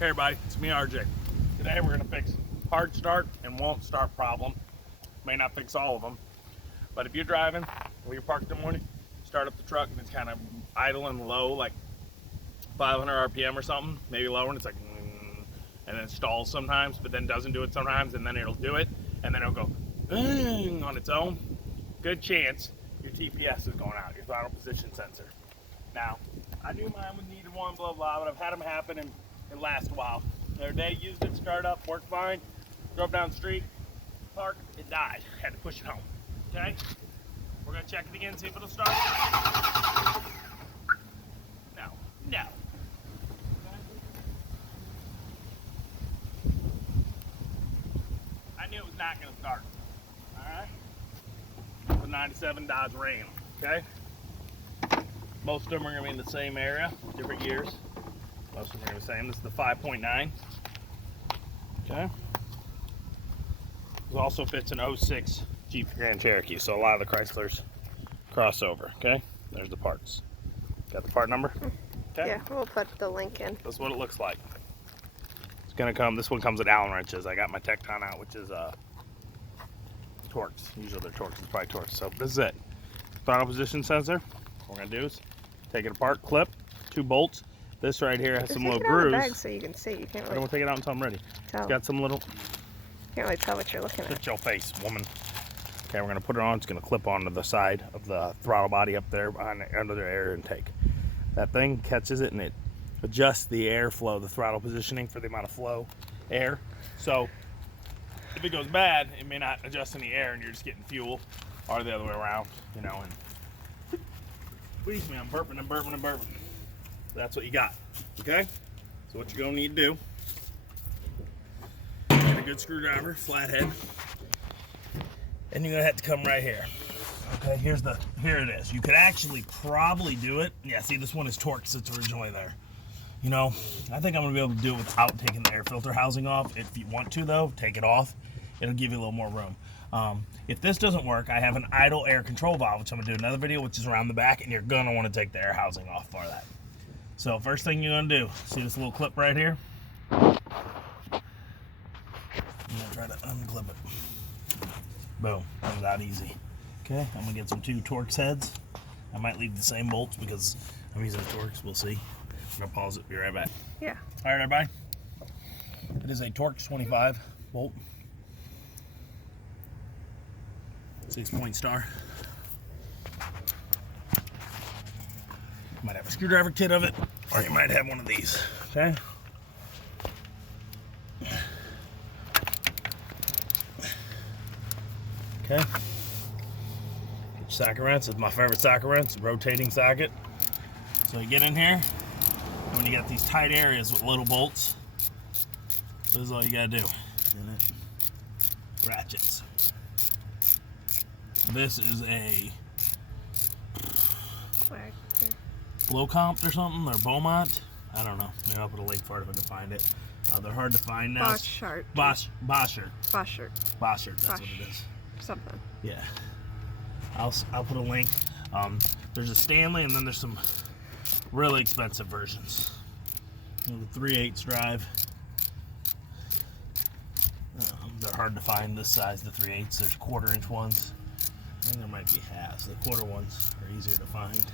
Hey everybody, it's me RJ. Today we're going to fix hard start and won't start problem. May not fix all of them, but if you're driving or you're parked in the morning, start up the truck and it's kind of idle and low, like 500 RPM or something, maybe lower, and it's like, and then stalls sometimes, but then doesn't do it sometimes, and then it'll do it, and then it'll go on its own. Good chance your TPS is going out, your throttle position sensor. Now, I knew mine would need one, blah, blah, but I've had them happen and it lasts a while. The other day, used it, start up, worked fine, drove down the street, parked, it died. Had to push it home, okay? We're gonna check it again, see if it'll start. No. I knew it was not gonna start, all right? It's a 97 Dodge Ram, okay? Most of them are gonna be in the same area, different years. Most of them are gonna be the same. This is the 5.9, okay? It also fits an 06 Jeep Grand Cherokee, so a lot of the Chryslers crossover, okay? There's the parts. Got the part number? Okay. Yeah, we'll put the link in. That's what it looks like. It's gonna come, this one comes with Allen wrenches. I got my Tecton out, which is Torx. Usually they're Torx, it's probably Torx. So this is it. Throttle position sensor. What we're gonna do is take it apart, clip, 2 bolts. This right here has some little grooves. Take it out of the bag so you can see. You can't I don't really want to take it out until I'm ready. tell. It's got some little... Can't really tell what you're looking at. Shut your face, woman. Okay, we're gonna put it on. It's gonna clip onto the side of the throttle body up there behind the, under the air intake. That thing catches it and it adjusts the airflow, the throttle positioning for the amount of flow, air. So if it goes bad, it may not adjust any air and you're just getting fuel, or the other way around, you know. And please, man, I'm burping. That's what you got, okay? So what you're gonna need to do, get a good screwdriver, flathead, and you're gonna have to come right here. Okay, here it is. You could actually probably do it. Yeah, see, this one is Torx. It's originally there. You know, I think I'm gonna be able to do it without taking the air filter housing off. If you want to, though, take it off. It'll give you a little more room. If this doesn't work, I have an idle air control valve, which I'm gonna do another video, which is around the back, and you're gonna want to take the air housing off for that. So first thing you're gonna do, see this little clip right here? I'm gonna try to unclip it. Boom, comes out easy. Okay, I'm gonna get some 2 Torx heads. I might leave the same bolts because I'm using a Torx, we'll see. I'm gonna pause it, be right back. Yeah. All right, everybody. It is a Torx 25 bolt. 6-point star. You might have a screwdriver kit of it, or you might have one of these, okay? Okay. Get your socket wrench. It's my favorite socket wrench, rotating socket. So you get in here, and when you got these tight areas with little bolts, this is all you gotta do. And it ratchets. This is a Blocomp or something, or Beaumont. I don't know. Maybe I'll put a link for it if I can find it. They're hard to find now. Boschert. Boschert. Boschert. That's what it is. Something. Yeah. I'll put a link. There's a Stanley, and then there's some really expensive versions. You know, the 3/8 drive. They're hard to find this size, the 3/8. There's 1/4-inch ones. I think there might be halves. The 1/4 ones are easier to find.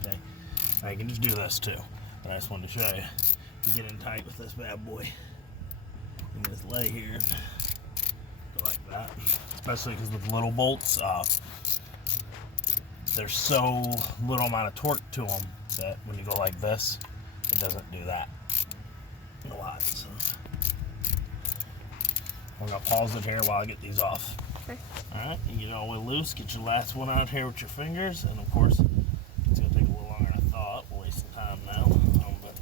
Okay. Now you can just do this too. But I just wanted to show you. You get in tight with this bad boy. You can just lay here and go like that. Especially because with little bolts, there's so little amount of torque to them that when you go like this, it doesn't do that a lot. So I'm gonna pause it here while I get these off. Okay. All right, you get it all the way loose. Get your last one out here with your fingers, and of course, it's gonna take a little longer than I thought. We're wasting time now, but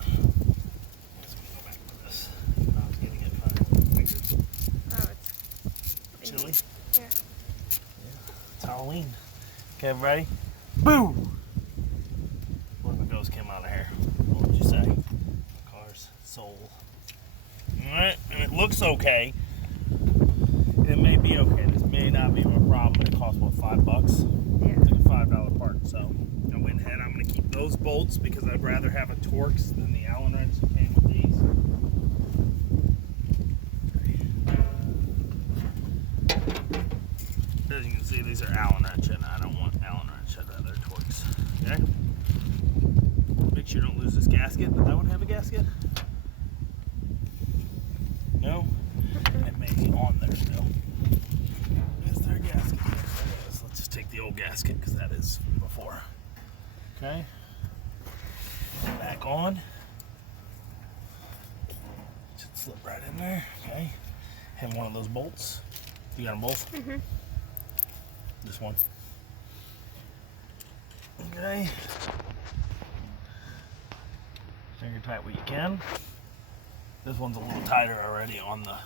let's go back to this. I was getting it fine. Oh, it's Chili. Yeah. It's Halloween. Okay, everybody. Boom! What if a ghost came out of here? What would you say? Car's soul. Alright, and it looks okay. It may be okay. This may not be my problem, but it costs, what, $5? Yeah. It's like a $5 part. So I went ahead. I'm going to keep those bolts because I'd rather have a Torx than the Allen wrench that came with these are Allen wrench, and I don't want Allen wrench. I'd rather Torx. Okay. Make sure you don't lose this gasket. Does that one have a gasket? No. It may be on there still. Is there a gasket? There it is. Let's just take the old gasket because that is from before. Okay. Back on. Should slip right in there. Okay. And one of those bolts. You got them both? Mm-hmm. This one. Okay. Finger tight what you can. This one's a little tighter already on the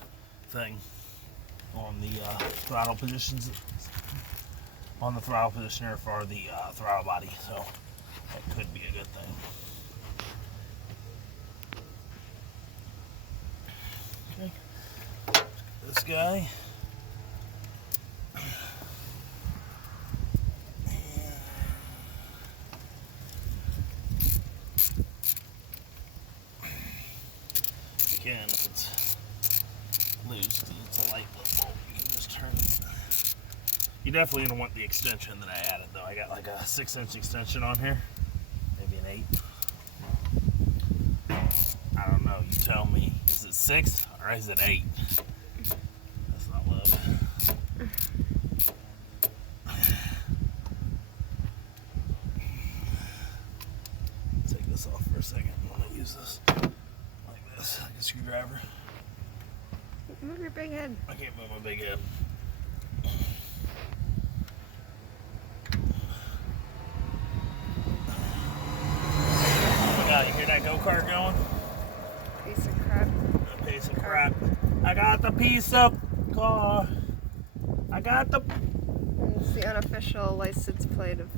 thing. On the throttle positions. On the throttle positioner for the throttle body. So that could be a good thing. Okay. This guy. Again, if it's loose, it's a light bolt. You can just turn it. You definitely gonna want the extension that I added, though. I got like a 6-inch extension on here, maybe an 8. I don't know. You tell me. Is it 6 or is it 8? That's not love. Take this off for a second. I'm gonna use this. Like a screwdriver. Move your big head. I can't move my big head. Oh my God, you hear that go-kart going? Piece of crap. A piece of crap. I got the piece of car. I got the... It's the unofficial license plate of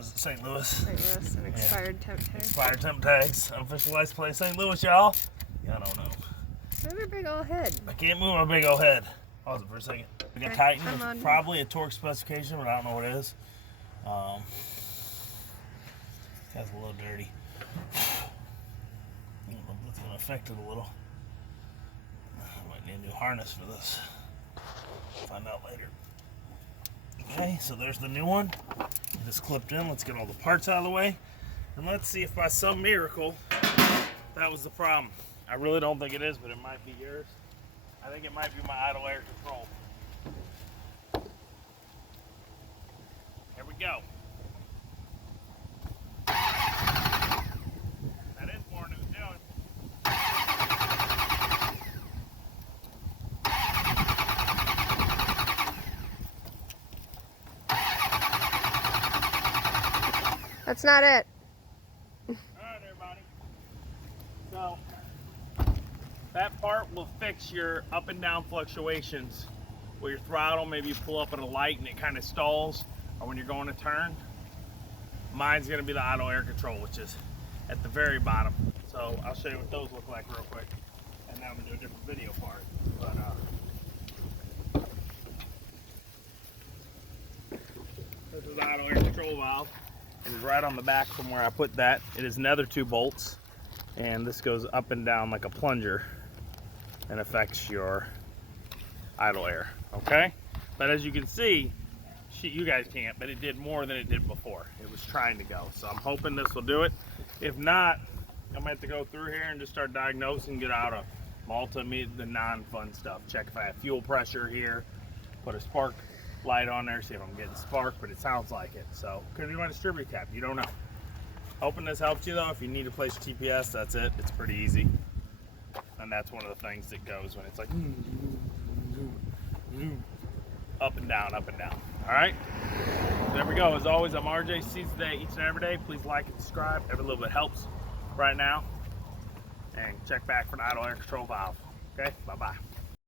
St. Louis. St. Louis and expired temp tag. Expired temp tags. Unofficial license plate St. Louis, y'all. Yeah, I don't know. Move your big old head. I can't move my big old head. Pause it for a second. We got Okay, Titan. come on. It's probably a torque specification, but I don't know what it is. That's a little dirty. I don't know if it's going to affect it a little. I might need a new harness for this. Find out later. Okay, so there's the new one. It's clipped in. Let's get all the parts out of the way. And let's see if by some miracle that was the problem. I really don't think it is, but it might be yours. I think it might be my idle air control. Here we go. That is more than it was doing. That's not it. Alright, everybody. So, that part will fix your up and down fluctuations where your throttle, maybe you pull up at a light and it kind of stalls, or when you're going to turn. Mine's going to be the idle air control, which is at the very bottom. So I'll show you what those look like real quick, and then I'm going to do a different video for it. But this is the idle air control valve. It is right on the back from where I put that. It is another 2 bolts, and this goes up and down like a plunger and affects your idle air, okay? But as you can see, you guys can't, but it did more than it did before. It was trying to go, so I'm hoping this will do it. If not, I'm gonna have to go through here and just start diagnosing, get out of Malta, the non-fun stuff. Check if I have fuel pressure here, put a spark light on there, see if I'm getting spark, but it sounds like it. So could be my distributor cap, you don't know. Hoping this helps you though. If you need to place your TPS, that's it. It's pretty easy. And that's one of the things that goes when it's like up and down, up and down. All right, there we go. As always, I'm RJ. Seeds Day, each and every day. Please like and subscribe. Every little bit helps right now. And check back for an idle air control valve. Okay, bye-bye.